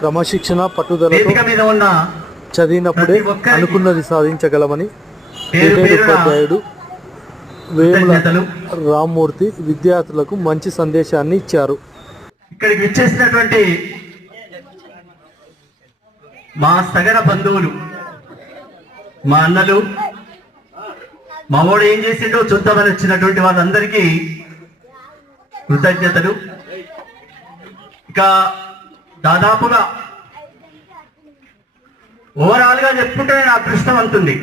క్రమశిక్షణ పట్టుదలతో చదివినప్పుడే అనుకున్నది సాధించగలమని ఉపాధ్యాయుడు వేముల రామ్మూర్తి విద్యార్థులకు మంచి సందేశాన్ని ఇచ్చారు. ఇక్కడికి విచ్చేసినటువంటి మా సగర బంధువులు, మా అన్నలు, మా వాడు ఏం చేసిండో చూద్దామని వచ్చినటువంటి వాళ్ళందరికీ కృతజ్ఞతలు. ఇక దాదాపుగా ఓవరాల్ గా చెప్పుకుంటే నేను అదృష్టవంతుంది.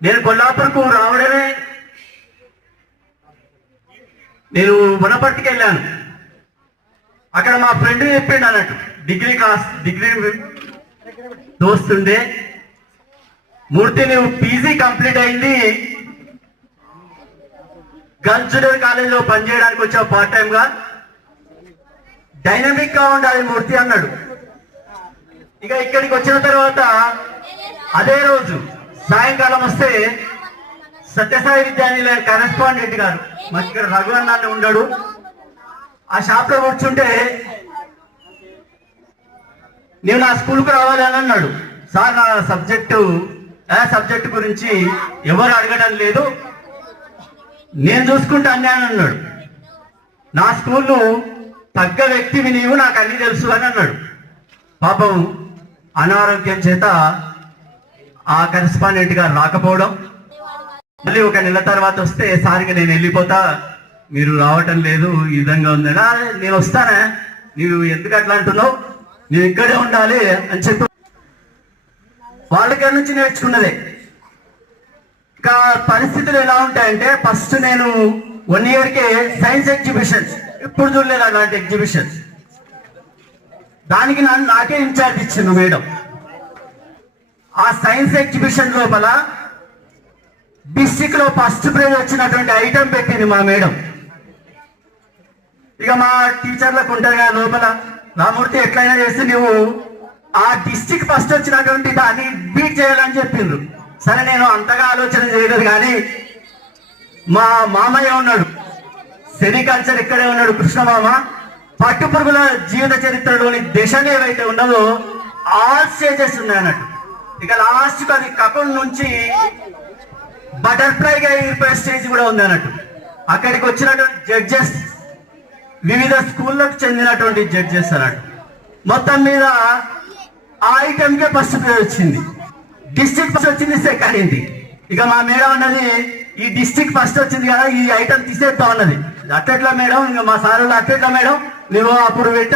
నేను కొల్లాపూర్కు రావడమే, నేను వనపర్తికి వెళ్ళాను. అక్కడ మా ఫ్రెండ్ చెప్పిండు అన్నట్టు, డిగ్రీ దోస్తుండే, మూర్తి నువ్వు పీజీ కంప్లీట్ అయింది, గర్ల్స్ జూనియర్ కాలేజీలో పనిచేయడానికి వచ్చావు పార్ట్ టైం గా, డైనమిక్ గా ఉండాలి మూర్తి అన్నాడు. ఇక ఇక్కడికి వచ్చిన తర్వాత అదే రోజు సాయంకాలం వస్తే సత్యసాయి విద్యానిలయ కరెస్పాండెంట్ గారు మాకు ఇక్కడ రఘు అన్నాన్ని ఉన్నాడు. ఆ షాప్ లో కూర్చుంటే నీవు నా స్కూల్కు రావాలి అని అన్నాడు. సార్ నా సబ్జెక్టు గురించి ఎవరు అడగడం లేదు, నేను చూసుకుంటా అని అన్నాడు. నా స్కూల్లో తగ్గ వ్యక్తివి నీవు, నాకు అన్ని తెలుసు అని అన్నాడు. పాపం అనారోగ్యం చేత ఆ కరెస్పాండెంట్ గారు రాకపోవడం, మళ్ళీ ఒక నెల తర్వాత వస్తే సారికి నేను వెళ్ళిపోతా, మీరు రావటం లేదు, ఈ విధంగా ఉందనా, నేను వస్తానా, నీవు ఎందుకు అట్లా అంటున్నావు, నువ్వు ఇక్కడే ఉండాలి అని చెప్పి వాళ్ళ నుంచి నేర్చుకున్నదే. ఇంకా పరిస్థితులు ఎలా ఉంటాయంటే, ఫస్ట్ నేను 1 ఇయర్కే సైన్స్ ఎగ్జిబిషన్స్, ఇప్పుడు చూడలేదు అలాంటి ఎగ్జిబిషన్స్, దానికి నాకే ఇన్ఛార్జ్ ఇచ్చింది మేడం. ఆ సైన్స్ ఎగ్జిబిషన్ లోపల డిస్ట్రిక్ట్ లో ఫస్ట్ ప్రైజ్ వచ్చినటువంటి ఐటమ్ పెట్టింది మా మేడం. ఇక మా టీచర్లకు ఉంటారు కదా లోపల, రామూర్తి ఎట్లయినా చేస్తే నువ్వు ఆ డిస్ట్రిక్ట్ ఫస్ట్ వచ్చినటువంటి దాన్ని బీట్ చేయాలని చెప్పిండ్రు. సరే నేను అంతగా ఆలోచన చేయలేదు, కానీ మా మామయ్య ఉన్నాడు, సెరికల్చర్ ఇక్కడే ఉన్నాడు, కృష్ణమామ, పట్టుపురుగుల జీవిత చరిత్రలోని దశలు ఏవైతే ఉన్నదో ఆల్ స్టేజెస్ ఉన్నాయి అన్నట్టు. ఇక లాస్ట్ అది కపం నుంచి బటర్ఫ్లైగా ఎగిరిపోయే స్టేజ్ కూడా ఉంది అన్నట్టు. అక్కడికి వచ్చినటువంటి జడ్జెస్ వివిధ స్కూళ్ళకు చెందినటువంటి జడ్జెస్ అన్నట్టు. మొత్తం మీద ఆ ఐటమ్కే ఫస్ట్ ప్రైజ్ వచ్చింది, డిస్ట్రిక్ట్ ఫస్ట్ వచ్చింది సెకండ్ అయింది. ఇక మా మేడం అన్నది, ఈ డిస్ట్రిక్ట్ ఫస్ట్ వచ్చింది కదా, ఈ ఐటమ్ తీసేద్దాం అన్నది. అట్లా మేడం, ఇంకా మా సార్ అట్లా మేడం, నువ్వు అప్పుడు